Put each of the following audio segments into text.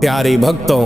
प्यारे भक्तों,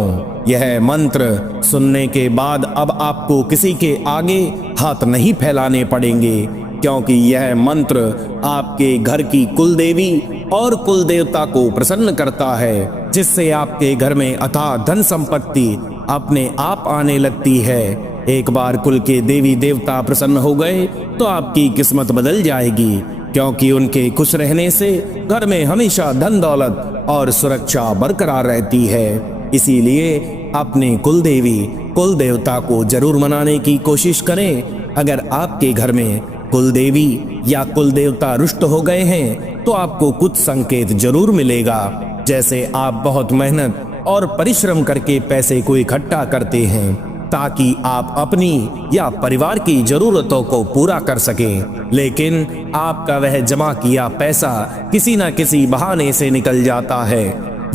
यह मंत्र सुनने के बाद अब आपको किसी के आगे हाथ नहीं फैलाने पड़ेंगे, क्योंकि यह मंत्र आपके घर की कुल देवी और कुल देवता को प्रसन्न करता है, जिससे आपके घर में अथाह धन संपत्ति अपने आप आने लगती है। एक बार कुल के देवी देवता प्रसन्न हो गए तो आपकी किस्मत बदल जाएगी, क्योंकि उनके खुश रहने से घर में हमेशा धन दौलत और सुरक्षा बरकरार रहती है। इसीलिए अपने कुल देवी कुल देवता को जरूर मनाने की कोशिश करें। अगर आपके घर में कुल देवी या कुल देवता रुष्ट हो गए हैं तो आपको कुछ संकेत जरूर मिलेगा। जैसे आप बहुत मेहनत और परिश्रम करके पैसे को इकट्ठा करते हैं ताकि आप अपनी या परिवार की जरूरतों को पूरा कर सकें, लेकिन आपका वह जमा किया पैसा किसी न किसी बहाने से निकल जाता है,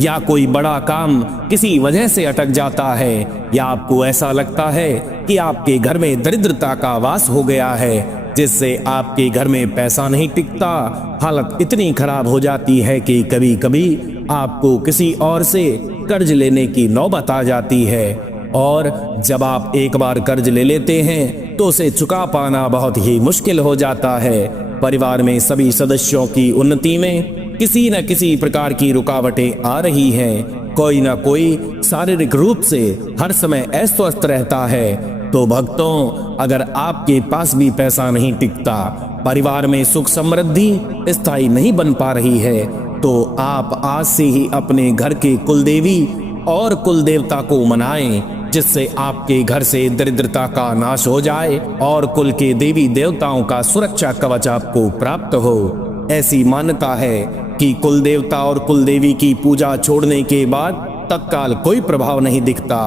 या कोई बड़ा काम किसी वजह से अटक जाता है, या आपको ऐसा लगता है कि आपके घर में दरिद्रता का वास हो गया है, जिससे आपके घर में पैसा नहीं टिकता। हालत इतनी खराब हो जाती है कि कभी कभी आपको किसी और से कर्ज लेने की नौबत आ जाती है, और जब आप एक बार कर्ज ले लेते हैं तो उसे चुका पाना बहुत ही मुश्किल हो जाता है। परिवार में सभी सदस्यों की उन्नति में किसी न किसी प्रकार की रुकावटें आ रही हैं। कोई न कोई शारीरिक रूप से हर समय अस्वस्थ रहता है। तो भक्तों, अगर आपके पास भी पैसा नहीं टिकता, परिवार में सुख समृद्धि स्थायी नहीं बन पा रही है, तो आप आज से ही अपने घर के कुलदेवी और कुल देवता को मनाएं, जिससे आपके घर से दरिद्रता का नाश हो जाए और कुल के देवी देवताओं का सुरक्षा कवच आपको प्राप्त हो। ऐसी मान्यता है कि कुल देवता और कुल देवी की पूजा छोड़ने के बाद तत्काल कोई प्रभाव नहीं दिखता,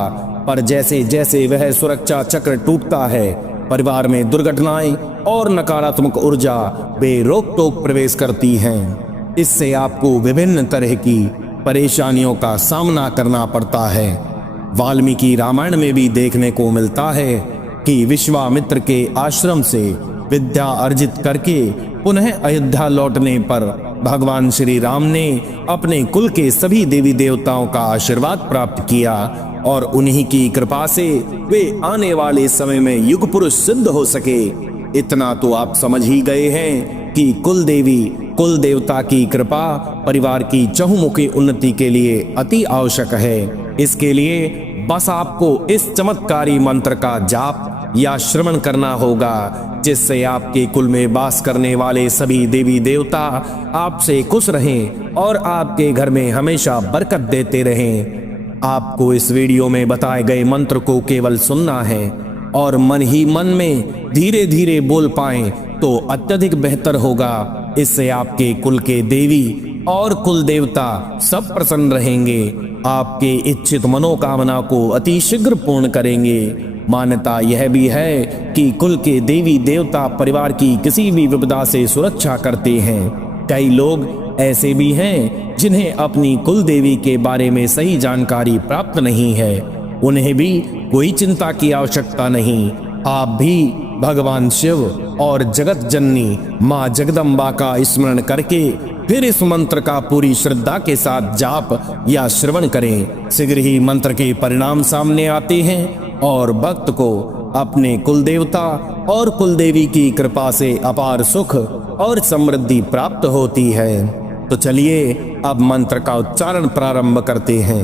पर जैसे जैसे वह सुरक्षा चक्र टूटता है, परिवार में दुर्घटनाएं और नकारात्मक ऊर्जा बेरोक टोक प्रवेश करती हैं। इससे आपको विभिन्न तरह की परेशानियों का सामना करना पड़ता है। वाल्मीकि रामायण में भी देखने को मिलता है कि विश्वामित्र के आश्रम से विद्या अर्जित करके पुनः अयोध्या लौटने पर भगवान श्री राम ने अपने कुल के सभी देवी देवताओं का आशीर्वाद प्राप्त किया, और उन्हीं की कृपा से वे आने वाले समय में युग पुरुष सिद्ध हो सके। इतना तो आप समझ ही गए हैं कि कुल देवी कुल देवता की कृपा परिवार की चहुमुखी उन्नति के लिए अति आवश्यक है। इसके लिए बस आपको इस चमत्कारी मंत्र का जाप या श्रवण करना होगा, जिससे आपके कुल में वास करने वाले सभी देवी देवता आपसे खुश रहें और आपके घर में हमेशा बरकत देते रहें। आपको इस वीडियो में बताए गए मंत्र को केवल सुनना है और मन ही मन में धीरे धीरे बोल पाएं तो अत्यधिक बेहतर होगा। इससे आपके कुल के देवी और कुल देवता सब प्रसन्न रहेंगे, आपके इच्छित मनोकामना को अति शीघ्र पूर्ण करेंगे। मान्यता यह भी है कि कुल के देवी देवता परिवार की किसी भी विपदा से सुरक्षा करते हैं। कई लोग ऐसे भी हैं जिन्हें अपनी कुल देवी के बारे में सही जानकारी प्राप्त नहीं है। उन्हें भी कोई चिंता की आवश्यकता नहीं। आप भी भगवान शिव और जगत जननी माँ जगदम्बा का स्मरण करके फिर इस मंत्र का पूरी श्रद्धा के साथ जाप या श्रवण करें। शीघ्र ही मंत्र के परिणाम सामने आते हैं और भक्त को अपने कुल देवता और कुल देवी की कृपा से अपार सुख और समृद्धि प्राप्त होती है। तो चलिए अब मंत्र का उच्चारण प्रारंभ करते हैं।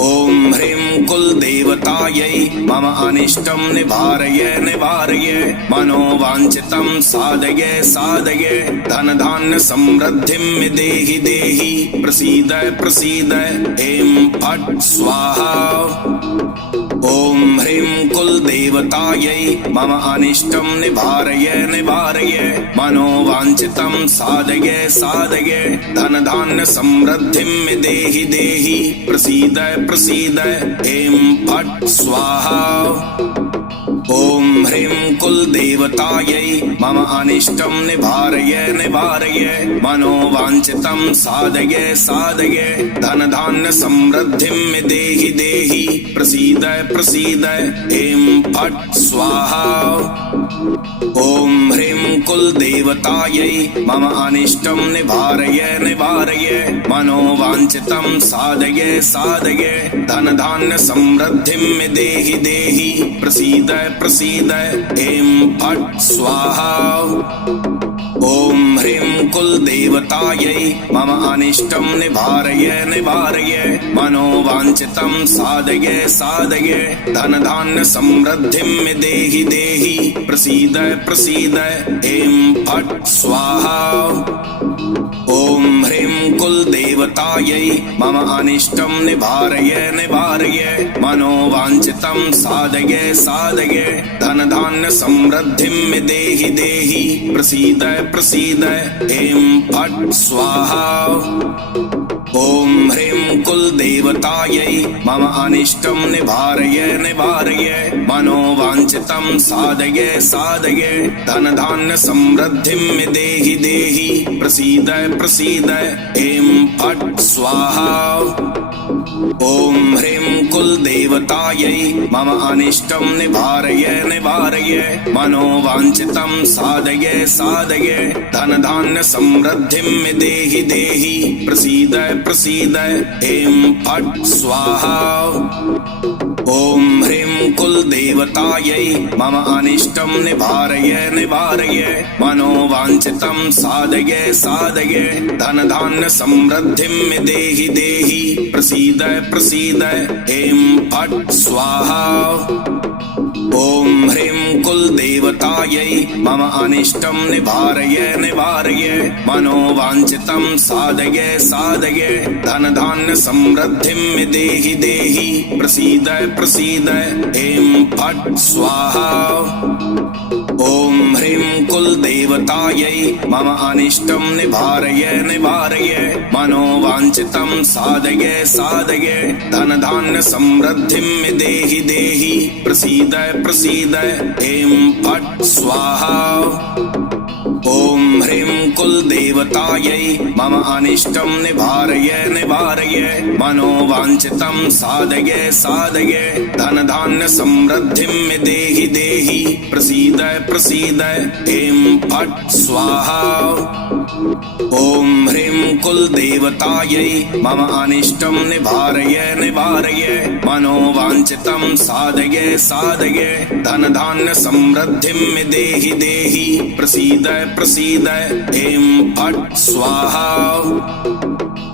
ओम ह्रीं कुल देवतायै मम अनिष्टं निवारय निवारय मनोवांछितं साधय साधय धन धान्य समृद्धिं देहि देहि प्रसीद प्रसीद ऐं फट् स्वाहा। ओम ह्रीं कुल देवतायै मम अनिष्टं निवारय निवारय मनोवांछितं साधय साधय धन धान्य समृद्धिं देहि देहि प्रसीद प्रसीद ऐं फट् स्वाहा। ॐ ह्रीं कुलदेवतायै मम अनिष्टं निवारय निवारय मनोवाञ्छितं साधय साधय धनधान्य समृद्धिं मे देहि देहि प्रसीद प्रसीद ऐं फट् स्वाहा। ॐ ह्रीं कुलदेवतायै मम अनिष्टं निवारय निवारय मनोवाञ्छितं साधय साधय धनधान्य समृद्धिं मे देहि देहि प्रसीद प्रसीद ऐं फट् स्वाहा। ॐ ह्रीं कुलदेवतायै मम अनिष्टं निवारय निवारय मनोवाञ्छितं साधय साधय धनधान्य समृद्धिं मे देहि देहि प्रसीद प्रसीद ऐं फट् स्वाहा। ॐ ह्रीं कुलदेवतायै मम अनिष्टं निवारय निवारय मनोवाञ्छितं साधय साधय धनधान्य समृद्धिं मे देहि देहि प्रसीद प्रसीद ऐं फट् स्वाहा। ॐ ह्रीं कुलदेवतायै मम अनिष्टं निवारय निवारय मनोवाञ्छितं साधय साधय धनधान्य समृद्धिं मे देहि देहि प्रसीद प्रसीद ऐं फट् स्वाहा। ॐ ह्रीं कुलदेवतायै मम अनिष्टं निवारय निवारय मनोवाञ्छितं साधय साधय धनधान्य समृद्धिं मे देहि देहि प्रसीद प्रसीद ऐं फट् स्वाहा। ॐ ह्रीं कुलदेवतायै मम अनिष्टं निवारय निवारय मनोवाञ्छितं साधय साधय धनधान्य समृद्धिं मे देहि देहि प्रसीद प्रसीद ऐं फट् स्वाहा। ॐ ह्रीं कुलदेवतायै मम अनिष्टं निवारय निवारय मनोवाञ्छितं साधय साधय धनधान्य समृद्धिं मे देहि देहि प्रसीद प्रसीद ऐं फट् स्वाहा। ॐ ह्रीं कुलदेवतायै मम अनिष्टं निवारय निवारय मनोवाञ्छितं साधय साधय धनधान्य समृद्धिं मे देहि देहि प्रसीद प्रसीद ऐं फट् स्वाहा। ॐ ह्रीं कुलदेवतायै मम अनिष्टं निवारय निवारय मनोवाञ्छितं साधय साधय धनधान्य समृद्धिं मे देहि देहि प्रसीद प्रसीद ऐं फट् स्वाहा। ॐ ह्रीं कुलदेवतायै मम अनिष्टं निवारय निवारय मनोवाञ्छितं साधय साधय धनधान्य समृद्धिं मे देहि देहि प्रसीद प्रसीद ऐं फट् स्वाहा।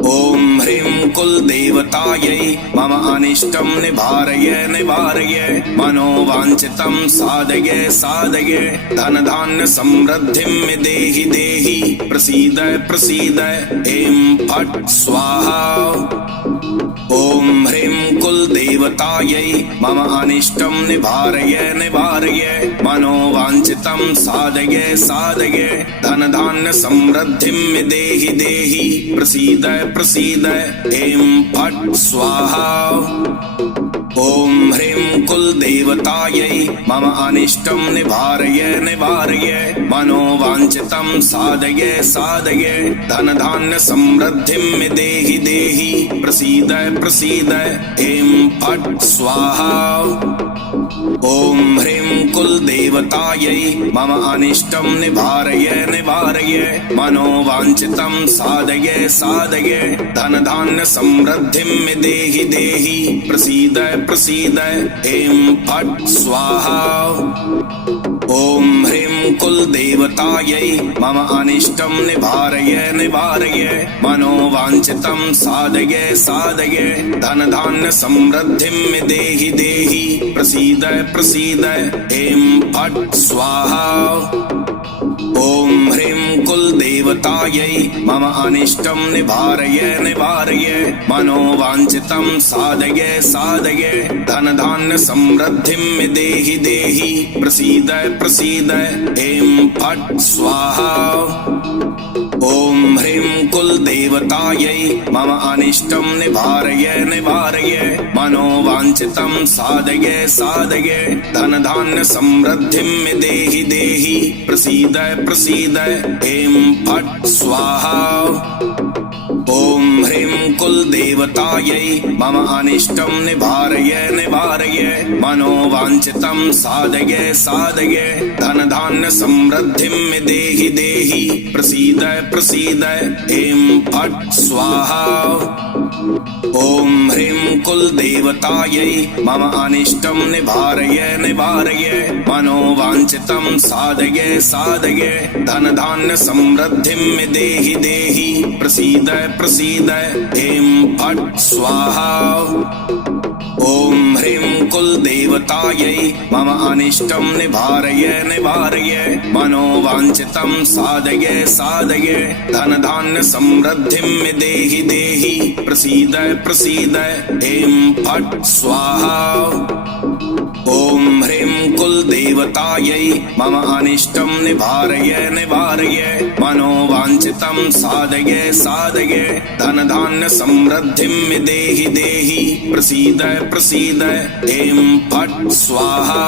ॐ ह्रीं कुलदेवतायै मम अनिष्टं निवारय निवारय मनोवाञ्छितं साधय साधय धनधान्य समृद्धिं मे देहि देहि प्रसीद प्रसीद ऐं फट् स्वाहा। ॐ ह्रीं कुलदेवतायै मम अनिष्टं निवारय निवारय मनोवाञ्छितं साधय साधय धनधान्य समृद्धिं मे देहि देहि प्रसीद प्रसीद ऐं फट् स्वाहा। ॐ ह्रीं कुलदेवतायै मम अनिष्टं निवारय निवारय मनोवाञ्छितं साधय साधय धनधान्य समृद्धिं मे देहि देहि प्रसीद प्रसीद ऐं फट् स्वाहा। ॐ ह्रीं कुलदेवतायै मम अनिष्टं निवारय निवारय मनोवाञ्छितं साधय साधय धनधान्य समृद्धिं मे देहि देहि प्रसीद प्रसीद ऐं फट् स्वाहा। ॐ ह्रीं कुलदेवतायै मम अनिष्टं निवारय निवारय मनोवाञ्छितं साधय साधय धनधान्य समृद्धिं मे देहि देहि प्रसीद प्रसीद ऐं फट् स्वाहा। ॐ ह्रीं कुलदेवतायै मम अनिष्टं निवारय निवारय मनोवाञ्छितं साधय साधय धनधान्य समृद्धिं मे देहि देहि प्रसीद प्रसीद ऐं फट् स्वाहा। ॐ ह्रीं कुलदेवतायै कुलदेवतायै मम अनिष्टं निवारय निवारय मनोवाञ्छितं साधय साधय धनधान्य समृद्धिं मे देहि देहि प्रसीद प्रसीद ऐं फट् स्वाहा। ॐ ह्रीं कुलदेवतायै मम अनिष्टं निवारय निवारय मनोवाञ्छितं साधय साधय धनधान्य समृद्धिं मे देहि देहि प्रसीद प्रसीद ऐं फट् स्वाहा। ॐ ह्रीं कुलदेवतायै मम अनिष्टं निवारय निवारय मनोवाञ्छितं साधय साधय धनधान्य समृद्धिं मे देहि देहि प्रसीद प्रसीद ऐं फट् स्वाहा। ॐ ह्रीं कुलदेवतायै मम अनिष्टं निवारय निवारय मनोवाञ्छितं साधय साधय धनधान्य समृद्धिं मे देहि देहि प्रसीद प्रसीद ऐं फट् स्वाहा। ॐ ह्रीं कुलदेवतायै मम अनिष्टं निवारय निवारय मनोवाञ्छितं साधय साधय धनधान्य समृद्धिं मे देहि देहि प्रसीद प्रसीद ऐं फट् स्वाहा।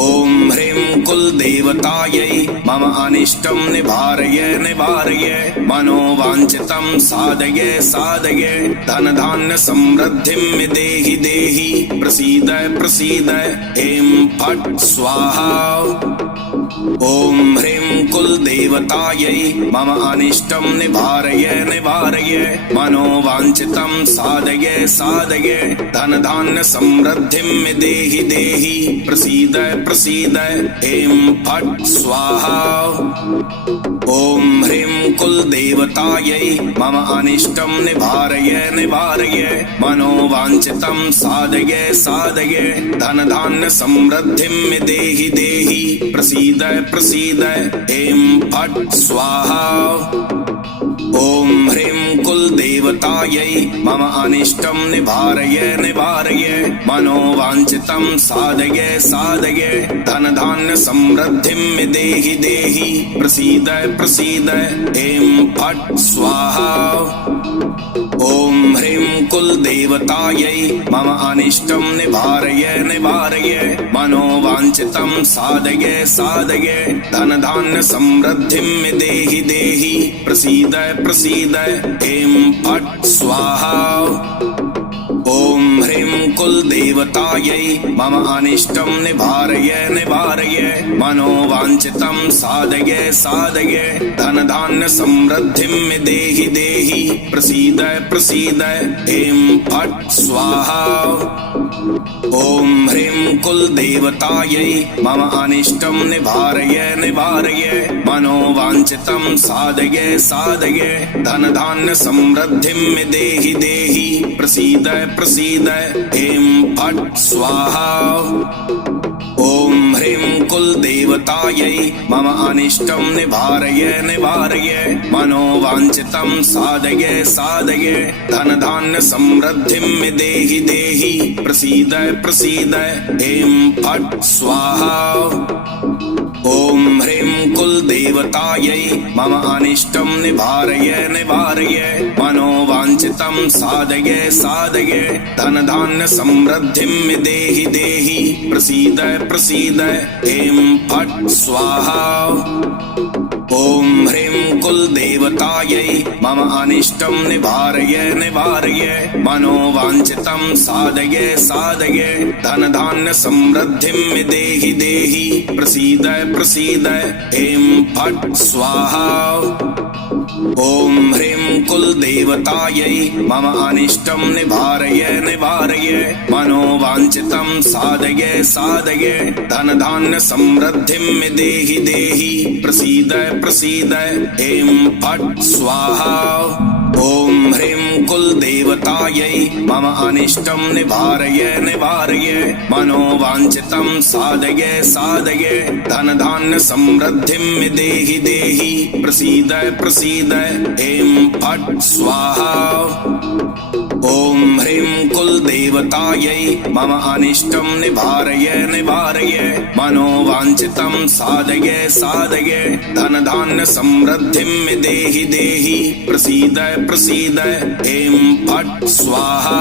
ॐ ह्रीं कुलदेवतायै मम अनिष्टं निवारय निवारय मनोवाञ्छितं साधय साधय धनधान्य समृद्धिं मे देहि देहि प्रसीद प्रसीद ऐं फट् स्वाहा। ॐ ह्रीं कुलदेवतायै मम अनिष्टं निवारय निवारय मनोवाञ्छितं साधय साधय धनधान्य समृद्धिं मे देहि देहि प्रसीद प्रसीद ऐं फट् स्वाहा। ॐ ह्रीं कुलदेवतायै मम अनिष्टं निवारय निवारय मनोवाञ्छितं साधय साधय धनधान्य समृद्धिं मे देहि देहि प्रसीद प्रसीद ऐं फट् स्वाहा। ॐ ह्रीं कुलदेवतायै मम अनिष्टं निवारय निवारय मनोवाञ्छितं साधय साधय धनधान्य समृद्धिं मे देहि देहि प्रसीद प्रसीद ऐं फट् स्वाहा। ॐ ह्रीं कुलदेवतायै मम अनिष्टं निवारय निवारय मनोवाञ्छितं साधय साधय धनधान्य समृद्धिं मे देहि देहि प्रसीद प्रसीद ऐं फट् स्वाहा। ॐ ह्रीं कुलदेवतायै मम अनिष्टं निवारय निवारय मनोवाञ्छितं साधय साधय धनधान्य समृद्धिं मे देहि देहि प्रसीद प्रसीद ऐं फट् स्वाहा। ॐ ह्रीं कुलदेवतायै मम अनिष्टं निवारय निवारय मनोवाञ्छितं साधय साधय धनधान्य समृद्धिं मे देहि देहि प्रसीद प्रसीद ऐं फट् स्वाहा। ॐ ह्रीं कुलदेवतायै मम अनिष्टं निवारय निवारय मनोवाञ्छितं साधय साधय धनधान्य समृद्धिं मे देहि देहि प्रसीद प्रसीद ऐं फट् स्वाहा। ॐ ह्रीं कुलदेवतायै मम अनिष्टं निवारय निवारय मनोवाञ्छितं साधय साधय धनधान्य समृद्धिं मे देहि देहि प्रसीद प्रसीद ऐं फट् स्वाहा। ॐ ह्रीं कुलदेवतायै मम अनिष्टं निवारय निवारय मनोवाञ्छितं साधय साधय धनधान्य समृद्धिं मे देहि देहि प्रसीद प्रसीद ऐं फट् स्वाहा। ॐ ह्रीं कुलदेवतायै मम अनिष्टं निवारय निवारय मनोवाञ्छितं साधय साधय धनधान्य समृद्धिं मे देहि देहि प्रसीद प्रसीद ऐं फट् स्वाहा। ॐ ह्रीं कुलदेवतायै मम अनिष्टं निवारय निवारय मनोवाञ्छितं साधय साधय धनधान्य समृद्धिं मे देहि देहि प्रसीद प्रसीद ऐं फट् स्वाहा। ॐ ह्रीं कुलदेवतायै मम अनिष्टं निवारय निवारय मनोवाञ्छितं साधय साधय धनधान्य समृद्धिं मे देहि देहि प्रसीद प्रसीद ऐं फट् स्वाहा।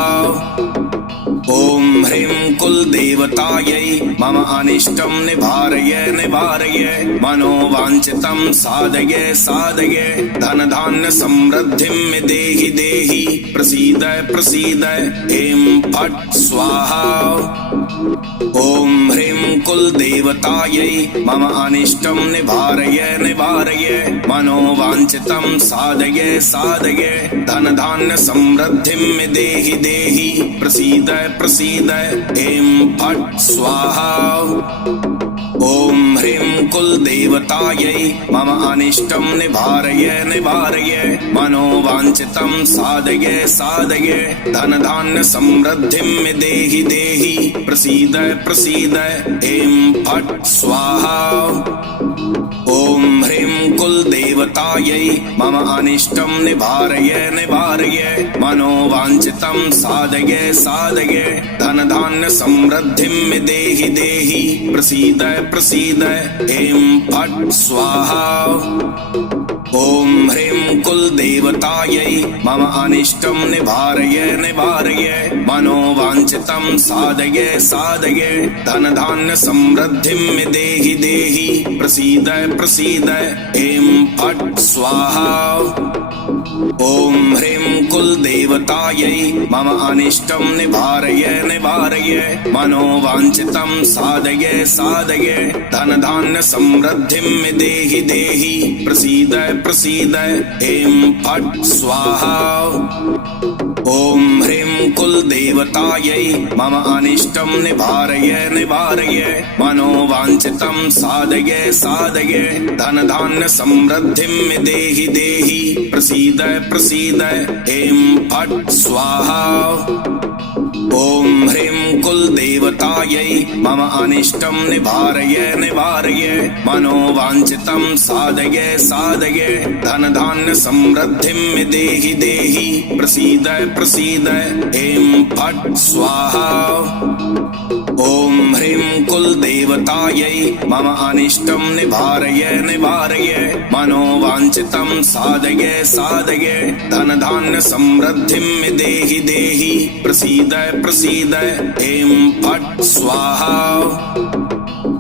ॐ ह्रीं कुलदेवतायै मम अनिष्टं निवारय निवारय मनोवाञ्छितं साधय साधय धनधान्य समृद्धिं मे देहि देहि प्रसीद प्रसीद ऐं फट् स्वाहा। ॐ ह्रीं कुलदेवतायै मम अनिष्टं निवारय निवारय मनोवाञ्छितं साधय साधय धनधान्य समृद्धिं मे देहि देहि प्रसीद प्रसीद ऐं फट् स्वाहा। ॐ ह्रीं कुलदेवतायै मम अनिष्टं निवारय निवारय मनोवाञ्छितं साधय साधय धनधान्य समृद्धिं मे देहि देहि प्रसीद प्रसीद ऐं फट् स्वाहा। ॐ ह्रीं कुलदेवतायै मम अनिष्टं निवारय निवारय मनोवाञ्छितं साधय साधय धनधान्य समृद्धिं मे देहि देहि प्रसीद प्रसीद ऐं फट् स्वाहा। ॐ ह्रीं कुलदेवतायै मम अनिष्टं निवारय निवारय मनोवाञ्छितं साधय साधय धनधान्य समृद्धिं मे देहि देहि प्रसीद प्रसीद ऐं फट् स्वाहा। ॐ ह्रीं कुलदेवतायै मम अनिष्टं निवारय निवारय मनोवाञ्छितं साधय साधय धनधान्य समृद्धिं मे देहि देहि प्रसीद प्रसीद ऐं फट् स्वाहा। ॐ ह्रीं कुलदेवतायै मम अनिष्टं निवारय निवारय मनोवाञ्छितं साधय साधय धनधान्य समृद्धिं मे देहि देहि प्रसीद प्रसीद ऐं फट् स्वाहा। ॐ ह्रीं कुलदेवतायै मम अनिष्टं निवारय निवारय मनोवाञ्छितं साधय साधय धनधान्य समृद्धिं मे देहि देहि प्रसीद प्रसीद ऐं फट् स्वाहा। ॐ ह्रीं कुलदेवतायै मम अनिष्टं निवारय निवारय मनोवाञ्छितं साधय साधय धनधान्य समृद्धिं मे देहि देहि प्रसीद प्रसीद ऐं फट् स्वाहा।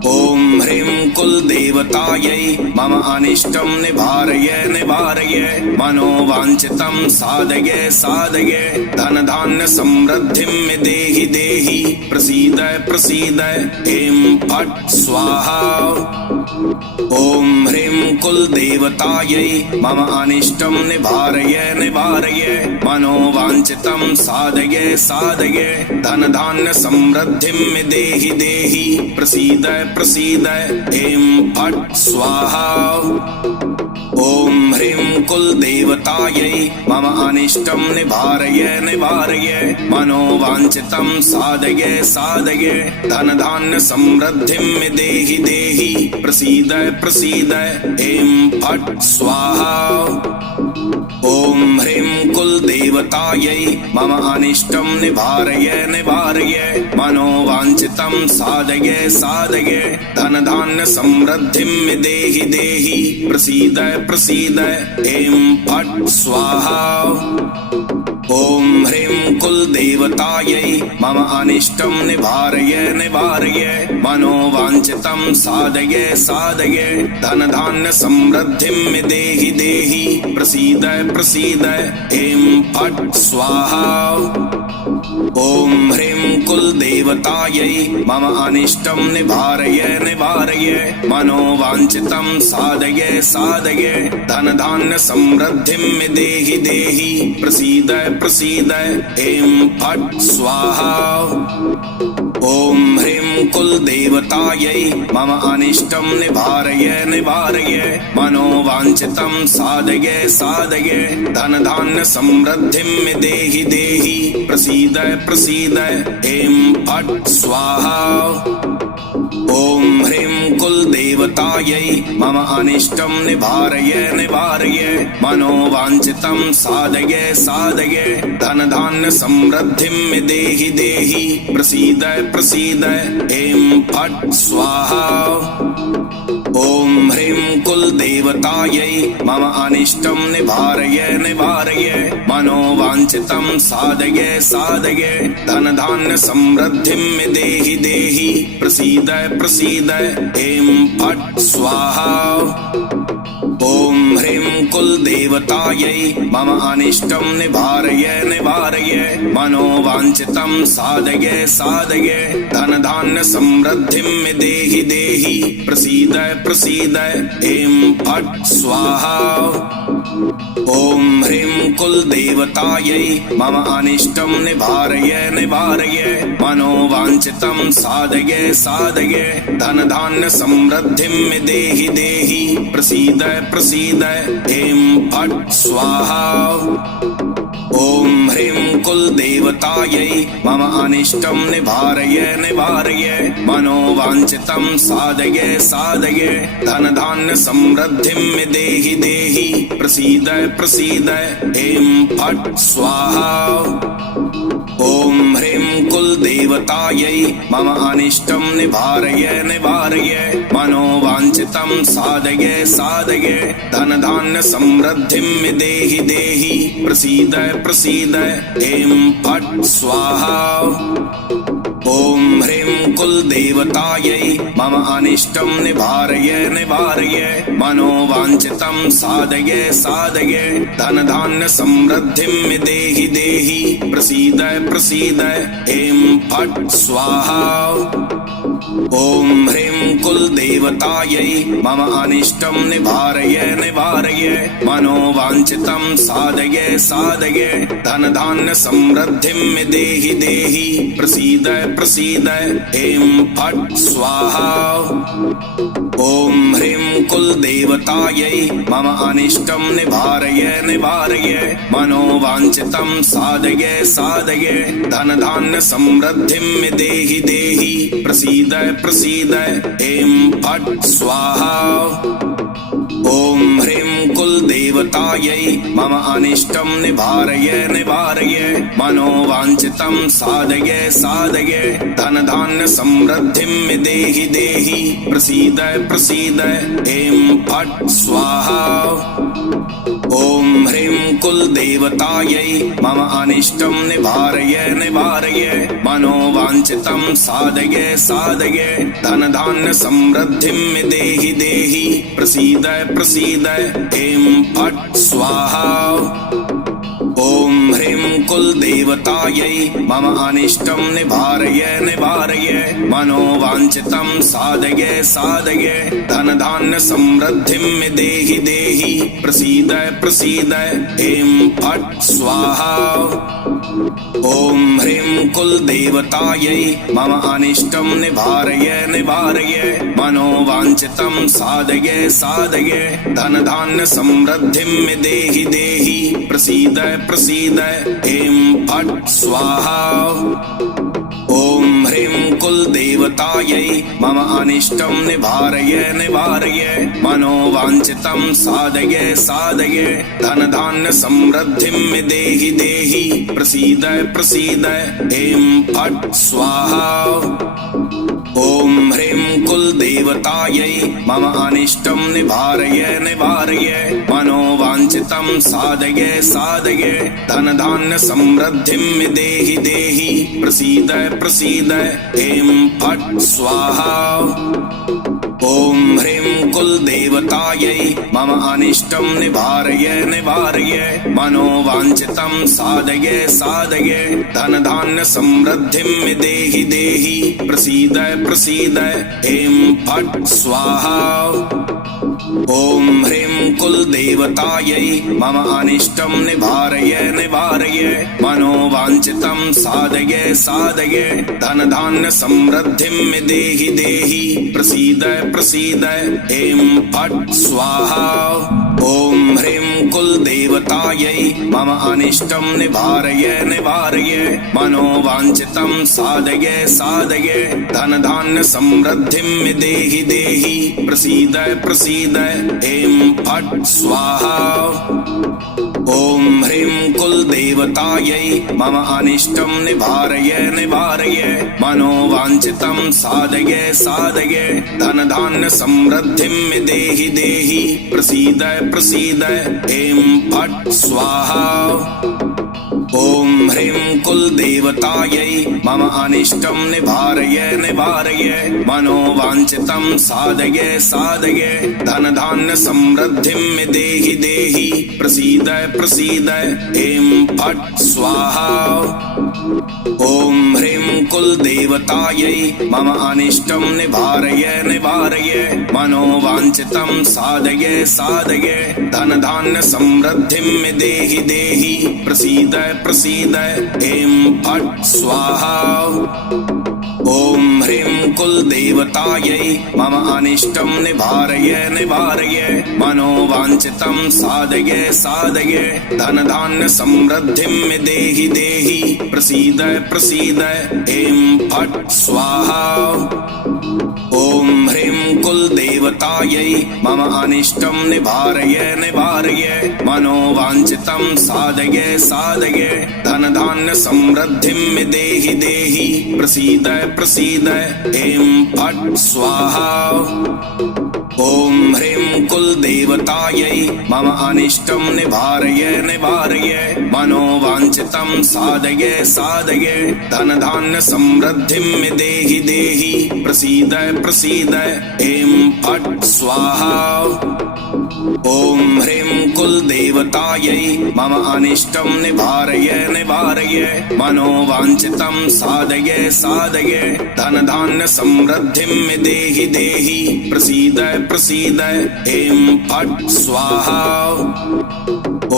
ॐ ह्रीं कुलदेवतायै मम अनिष्टं निवारय निवारय मनोवाञ्छितं साधय साधय धनधान्य समृद्धिं मे देहि देहि प्रसीद प्रसीद ऐं फट् स्वाहा। ॐ ह्रीं कुलदेवतायै मम अनिष्टं निवारय निवारय मनोवाञ्छितं साधय साधय धनधान्य समृद्धिं मे देहि देहि प्रसीद प्रसीद ऐं फट् स्वाहा। ॐ ह्रीं कुलदेवतायै मम अनिष्टं निवारय निवारय मनोवाञ्छितं साधय साधय धनधान्य समृद्धिं मे देहि देहि प्रसीद प्रसीद ऐं फट् स्वाहा। ॐ ह्रीं कुलदेवतायै मम अनिष्टं निवारय निवारय मनोवाञ्छितं साधय साधय धनधान्य समृद्धिं मे देहि देहि प्रसीद प्रसीद ऐं फट् स्वाहा। ॐ ह्रीं कुलदेवतायै मम अनिष्टं निवारय निवारय मनोवाञ्छितं साधय साधय धनधान्य समृद्धिं मे देहि देहि प्रसीद प्रसीद ऐं फट् स्वाहा। ॐ ह्रीं कुलदेवतायै मम अनिष्टं निवारय निवारय मनोवाञ्छितं साधय साधय धनधान्य समृद्धिं मे देहि देहि प्रसीद प्रसीद ऐं फट् स्वाहा। ॐ ह्रीं कुलदेवतायै मम अनिष्टं निवारय निवारय मनोवाञ्छितं साधय साधय धनधान्य समृद्धिं मे देहि देहि प्रसीद प्रसीद ऐं फट् स्वाहा। ॐ ह्रीं कुलदेवतायै कुलदेवतायै मम अनिष्टं निवारय निवारय मनोवाञ्छितं साधय साधय धनधान्य समृद्धिं मे देहि देहि प्रसीद प्रसीद ऐं फट् स्वाहा। ॐ ह्रीं कुलदेवतायै मम अनिष्टं निवारय निवारय मनोवाञ्छितं साधय साधय धनधान्य समृद्धिं मे देहि देहि प्रसीद प्रसीद ऐं फट् स्वाहा। ॐ ह्रीं कुलदेवतायै मम अनिष्टं निवारय निवारय मनोवाञ्छितं साधय साधय धनधान्य समृद्धिं मे देहि देहि प्रसीद प्रसीद ऐं फट् स्वाहा। ॐ ह्रीं कुलदेवतायै मम अनिष्टं निवारय निवारय मनोवाञ्छितं साधय साधय धनधान्य समृद्धिं मे देहि देहि प्रसीद प्रसीद ऐं फट् स्वाहा। ॐ ह्रीं कुलदेवतायै मम अनिष्टं निवारय निवारय मनोवाञ्छितं साधय साधय धनधान्य समृद्धिं मे देहि देहि प्रसीद प्रसीद ऐं फट् स्वाहा। ॐ ह्रीं कुलदेवतायै मम अनिष्टं निवारय निवारय मनोवाञ्छितं साधय साधय धनधान्य समृद्धिं मे देहि देहि प्रसीद प्रसीद ऐं फट् स्वाहा। ॐ ह्रीं कुलदेवतायै मम अनिष्टं निवारय निवारय मनोवाञ्छितं साधय साधय धनधान्य समृद्धिं मे देहि देहि प्रसीद प्रसीद ऐं फट् स्वाहा। ॐ ह्रीं कुलदेवतायै मम अनिष्टं निवारय निवारय मनोवाञ्छितं साधय साधय धनधान्य समृद्धिं मे देहि देहि प्रसीद प्रसीद ऐं फट् स्वाहा। ॐ ह्रीं कुलदेवतायै मम अनिष्टं निवारय निवारय मनोवाञ्छितं साधय साधय धनधान्य समृद्धिं मे देहि देहि प्रसीद प्रसीद ऐं फट् स्वाहा। ॐ ह्रीं कुलदेवतायै मम अनिष्टं निवारय निवारय मनोवाञ्छितं साधय साधय धनधान्य समृद्धिं मे देहि देहि प्रसीद प्रसीद ऐं फट् स्वाहा। ॐ ह्रीं कुलदेवतायै मम अनिष्टं निवारय निवारय मनोवाञ्छितं साधय साधय धनधान्य समृद्धिं मे देहि देहि प्रसीद प्रसीद ऐं फट् स्वाहा। ॐ ह्रीं कुलदेवतायै मम अनिष्टं निवारय निवारय मनोवाञ्छितं साधय साधय धनधान्य समृद्धिं मे देहि देहि प्रसीद प्रसीद ऐं फट् स्वाहा। ॐ ह्रीं कुलदेवतायै मम अनिष्टं निवारय निवारय मनोवाञ्छितं साधय साधय धनधान्य समृद्धिं मे देहि देहि प्रसीद प्रसीद ऐं फट् स्वाहा। ॐ ह्रीं कुलदेवतायै मम अनिष्टं निवारय निवारय मनोवाञ्छितं साधय साधय धनधान्य समृद्धिं मे देहि देहि प्रसीद प्रसीद ऐं फट् स्वाहा। ॐ ह्रीं कुलदेवतायै मम अनिष्टं निवारय निवारय मनोवाञ्छितं साधय साधय धनधान्य समृद्धिं मे देहि देहि प्रसीद प्रसीद ऐं फट् स्वाहा। ॐ ह्रीं कुलदेवतायै मम अनिष्टं निवारय निवारय मनोवाञ्छितं साधय साधय धनधान्य समृद्धिं मे देहि देहि प्रसीद प्रसीद ऐं फट् स्वाहा। ॐ ह्रीं कुलदेवतायै मम अनिष्टं निवारय निवारय मनोवाञ्छितं साधय साधय धनधान्य समृद्धिं मे देहि देहि प्रसीद प्रसीद ऐं फट् स्वाहा। ॐ ह्रीं कुलदेवतायै मम अनिष्टं निवारय निवारय मनोवाञ्छितं साधय साधय धन धान्य समृद्धिं मे देहि देहि प्रसीद प्रसीद ऐं फट् स्वाहा। ॐ ह्रीं कुलदेवतायै मम अनिष्टं निवारय निवारय मनोवाञ्छितं साधय साधय धन धान्य समृद्धिं मे देहि देहि प्रसीद प्रसीद ऐं फट् स्वाहा। ॐ ह्रीं कुलदेवतायै मम अनिष्टं निवारय निवारय मनोवाञ्छितं साधय साधय धन धान्य समृद्धिं मे देहि देहि प्रसीद प्रसीद ऐं फट् स्वाहा। ॐ ह्रीं कुलदेवतायै मम अनिष्टं निवारय निवारय मनोवाञ्छितं साधय साधय धन धान्य समृद्धिं मे देहि देहि प्रसीद प्रसीद ऐं फट् स्वाहा। ॐ ह्रीं कुलदेवतायै मम अनिष्टं निवारय निवारय मनोवाञ्छितं साधय साधय धन धान्य समृद्धिं मे देहि देहि प्रसीद प्रसीद ऐं फट् स्वाहा। ॐ ह्रीं कुलदेवतायै मम अनिष्टं निवारय निवारय मनोवाञ्छितं साधय साधय धन धान्य समृद्धिं मे देहि देहि प्रसीद प्रसीद ऐं फट् स्वाहा। ॐ ह्रीं कुलदेवतायै मम अनिष्टं निवारय निवारय मनोवाञ्छितं साधय साधय धन धान्य समृद्धिं मे देहि देहि प्रसीद प्रसीद ऐं फट् स्वाहा। ॐ ह्रीं कुलदेवतायै मम अनिष्टं निवारय निवारय मनोवाञ्छितं साधय साधय धन धान्य समृद्धिं मे देहि देहि प्रसीद प्रसीद ऐं फट् स्वाहा।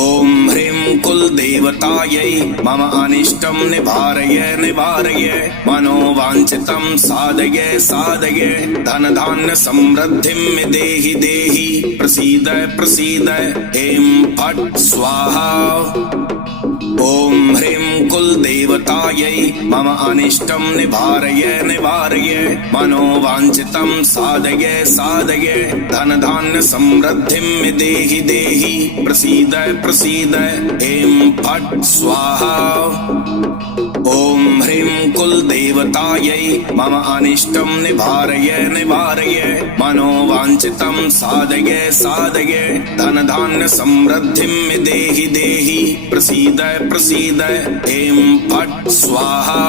ॐ ह्रीं कुलदेवतायै मम अनिष्टं निवारय निवारय मनोवाञ्छितं साधय साधय धन धान्य समृद्धिं मे देहि देहि प्रसीद प्रसीद ऐं फट् स्वाहा। ॐ ह्रीं कुलदेवतायै मम अनिष्टं निवारय निवारय मनोवाञ्छितं साधय साधय धन धान्य समृद्धिं मे देहि देहि प्रसीद प्रसीद ऐं फट् स्वाहा। ॐ ह्रीं कुलदेवतायै मम अनिष्टं निवारय निवारय मनोवाञ्छितं साधय साधय धन धान्य समृद्धिं मे देहि देहि प्रसीद प्रसीद ऐं फट् स्वाहा।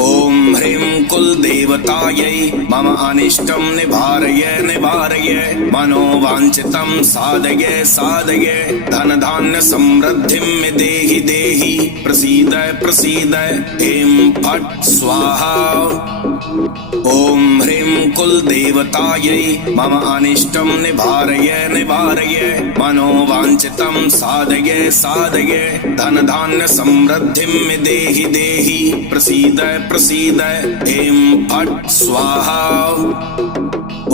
ॐ ह्रीं कुलदेवतायै मम अनिष्टं निवारय निवारय मनोवाञ्छितं साधय साधय धन धान्य समृद्धिं मे देहि देहि प्रसीद प्रसीद ऐं फट् स्वाहा। ॐ ह्रीं कुलदेवतायै मम अनिष्टं निवारय निवारय मनोवाञ्छितं साधय साधय धन धान्य समृद्धिं मे देहि देहि प्रसीद प्रसीद ऐं फट् स्वाहा।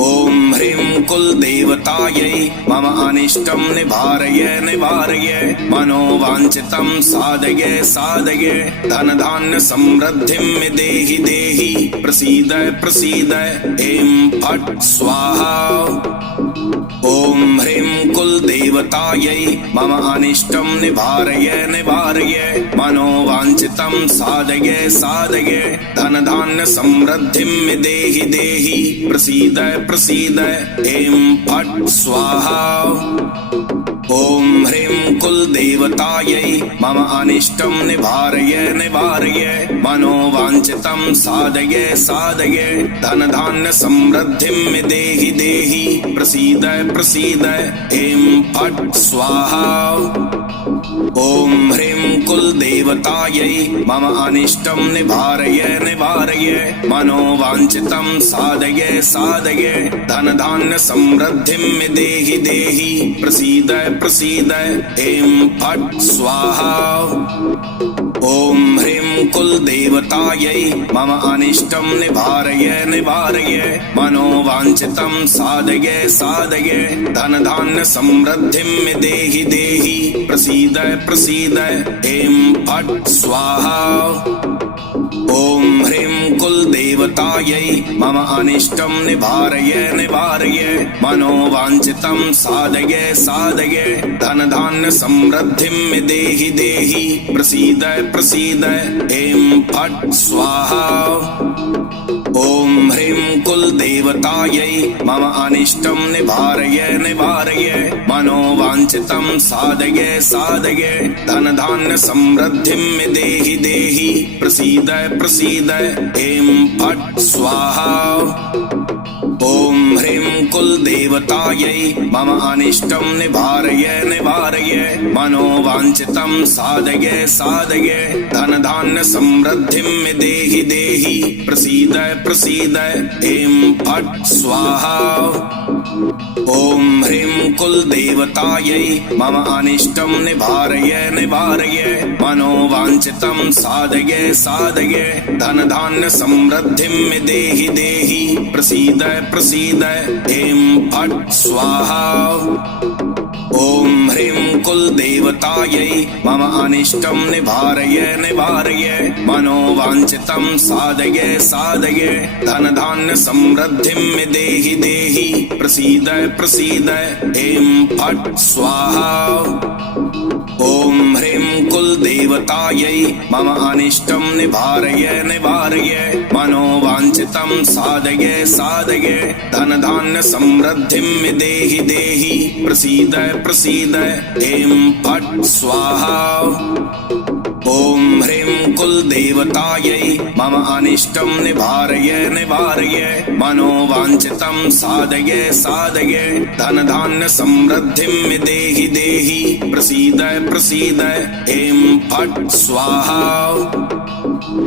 ॐ ह्रीं कुलदेवतायै मम अनिष्टं निवारय निवारय मनोवाञ्छितं साधय साधय धन धान्य समृद्धिं मे देहि देहि प्रसीद प्रसीद ऐं फट् स्वाहा। ॐ ह्रीं कुलदेवतायै मम अनिष्टं निवारय निवारय मनोवाञ्छितं साधय साधय धन धान्य समृद्धिं मे देहि देहि प्रसीद प्रसीद ऐं फट् स्वाहा। ॐ ह्रीं कुलदेवतायै मम अनिष्टं निवारय निवारय मनोवाञ्छितं साधय साधय धन धान्य समृद्धिं मे देहि देहि प्रसीद प्रसीद ऐं फट् स्वाहा। ॐ ह्रीं कुलदेवतायै मम अनिष्टं निवारय निवारय मनोवाञ्छितं साधय साधय धन धान्य समृद्धिं मे देहि देहि प्रसीद प्रसीद ऐं फट् स्वाहा। ॐ ह्रीं कुलदेवतायै मम अनिष्टं निवारय निवारय मनोवाञ्छितं साधय साधय धनधान्य समृद्धिं मे देहि देहि प्रसीद प्रसीद ऐं फट् स्वाहा। ॐ ह्रीं कुलदेवतायै मम अनिष्टं निवारय निवारय मनोवाञ्छितं साधय साधय धनधान्य समृद्धिं मे देहि देहि प्रसीद प्रसीद ऐं फट् स्वाहा। ॐ ह्रीं कुलदेवतायै मम अनिष्टं निवारय निवारय मनोवाञ्छितं साधय साधय धनधान्य समृद्धिं मे देहि देहि प्रसीद प्रसीद ऐं फट् स्वाहा। ॐ ह्रीं कुलदेवतायै मम अनिष्टं निवारय निवारय मनोवाञ्छितं साधय साधय धनधान्य समृद्धिं मे देहि देहि प्रसीद प्रसीद ऐं फट् स्वाहा। ॐ ह्रीं कुलदेवतायै मम अनिष्टं निवारय निवारय मनोवाञ्छितं साधय साधय धनधान्य समृद्धिं मे देहि देहि प्रसीद प्रसीद ऐं फट् स्वाहा। ॐ ह्रीं कुलदेवतायै मम अनिष्टं निवारय निवारय मनोवाञ्छितं साधय साधय धनधान्य समृद्धिं मे देहि देहि प्रसीद प्रसीद ऐं फट् स्वाहा। ॐ ह्रीं कुलदेवतायै मम अनिष्टं निवारय निवारय मनोवाञ्छितं साधय साधय धनधान्य समृद्धिं मे देहि देहि प्रसीद प्रसीद ऐं फट् स्वाहा। ॐ ह्रीं कुलदेवतायै मम अनिष्टं निवारय निवारय मनोवाञ्छितं साधय साधय धनधान्य समृद्धिं मे देहि देहि प्रसीद प्रसीद ऐं फट् स्वाहा।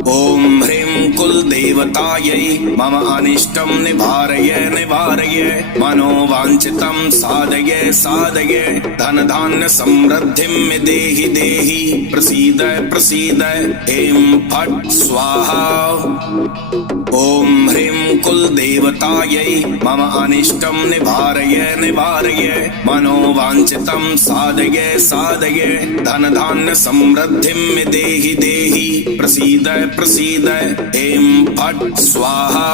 ॐ ह्रीं कुलदेवतायै मम अनिष्टं निवारय निवारय मनोवाञ्छितं साधय साधय धनधान्य समृद्धिं मे देहि देहि प्रसीद प्रसीद ऐं फट् स्वाहा। ॐ ह्रीं कुलदेवतायै मम अनिष्टं निवारय निवारय मनोवाञ्छितं साधय साधय धनधान्य समृद्धिं मे देहि देहि प्रसीद प्रसीद ऐं फट् स्वाहा।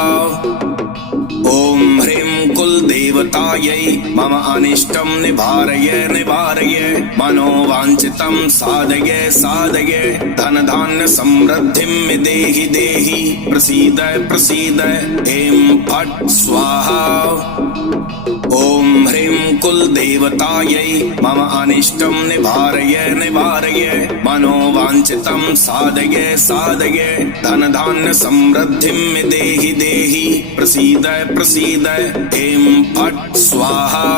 ॐ ह्रीं कुलदेवतायै मम अनिष्टं निवारय निवारय मनोवाञ्छितं साधय साधय धनधान्य समृद्धिं मे देहि देहि प्रसीद प्रसीद ऐं फट् स्वाहा। ॐ ह्रीं कुलदेवतायै मम अनिष्टं निवारय निवारय मनोवाञ्छितं साधय साधय धनधान्य समृद्धिं मे देहि देहि प्रसीद प्रसीद ऐं फट् स्वाहा।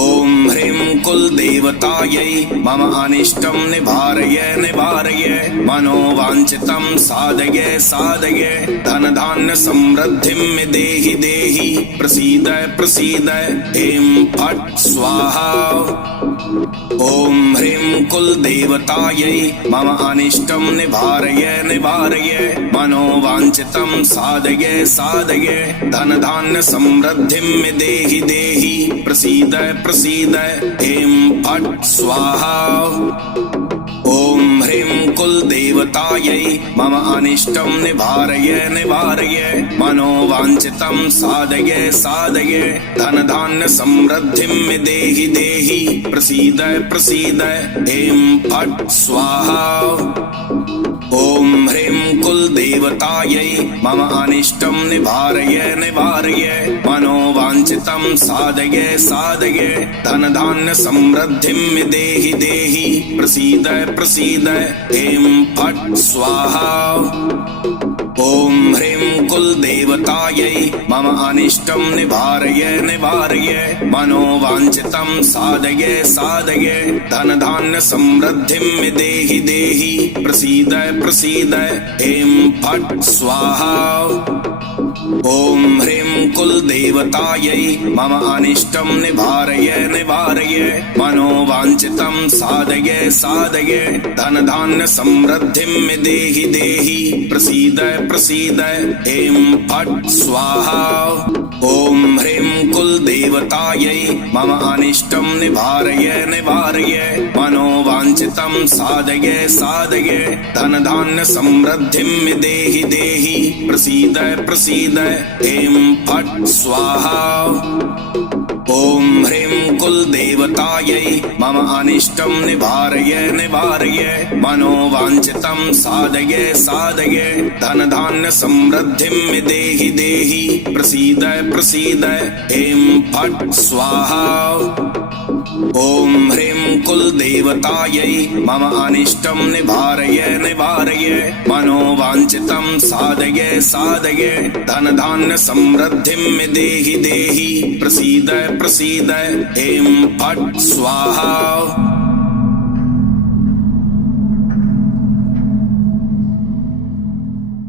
ॐ ह्रीं कुलदेवतायै मम अनिष्टं निवारय निवारय मनोवाञ्छितं साधय साधय धनधान्य समृद्धिं मे देहि देहि प्रसीद प्रसीद ऐं फट् स्वाहा। ॐ ह्रीं कुलदेवतायै मम अनिष्टं निवारय निवारय मनोवाञ्छितं साधय साधय धनधान्य समृद्धिं मे देहि देहि प्रसीद प्रसीद ऐं फट् स्वाहा। ॐ ह्रीं कुलदेवतायै मम अनिष्टं निवारय निवारय मनोवाञ्छितं साधय साधय धनधान्य समृद्धिं मे देहि देहि प्रसीद प्रसीद ऐं फट् स्वाहा। ॐ ह्रीं कुलदेवतायै मम अनिष्टं निवारय निवारय मनोवाञ्छितं साधय साधय धनधान्य समृद्धिं मे देहि देहि प्रसीद प्रसीद ऐं फट् स्वाहा। ॐ ह्रीं कुलदेवतायै मम अनिष्टं निवारय निवारय मनोवाञ्छितं साधय साधय धनधान्य समृद्धिं मे देहि देहि प्रसीद प्रसीद ऐं फट् स्वाहा। ॐ ह्रीं कुलदेवतायै मम अनिष्टं निवारय निवारय मनोवाञ्छितं साधय साधय धन धान्य समृद्धिं मे देहि देहि प्रसीद प्रसीद ऐं फट् स्वाहा। ॐ ह्रीं कुलदेवतायै मम अनिष्टं निवारय निवारय मनोवाञ्छितं साधय साधय धन धान्य समृद्धिं मे देहि देहि प्रसीद प्रसीद ऐं फट् स्वाहा। ॐ ह्रीं कुलदेवतायै मम अनिष्टं निवारय निवारय मनोवाञ्छितं साधय साधय धन धान्य समृद्धिं मे देहि देहि प्रसीद प्रसीद ऐं फट् स्वाहा। ॐ ह्रीं कुलदेवतायै मम अनिष्टं निवारय निवारय मनोवाञ्छितं साधय साधय धन धान्य समृद्धिं मे देहि देहि प्रसीद प्रसीद ऐं फट् स्वाहा।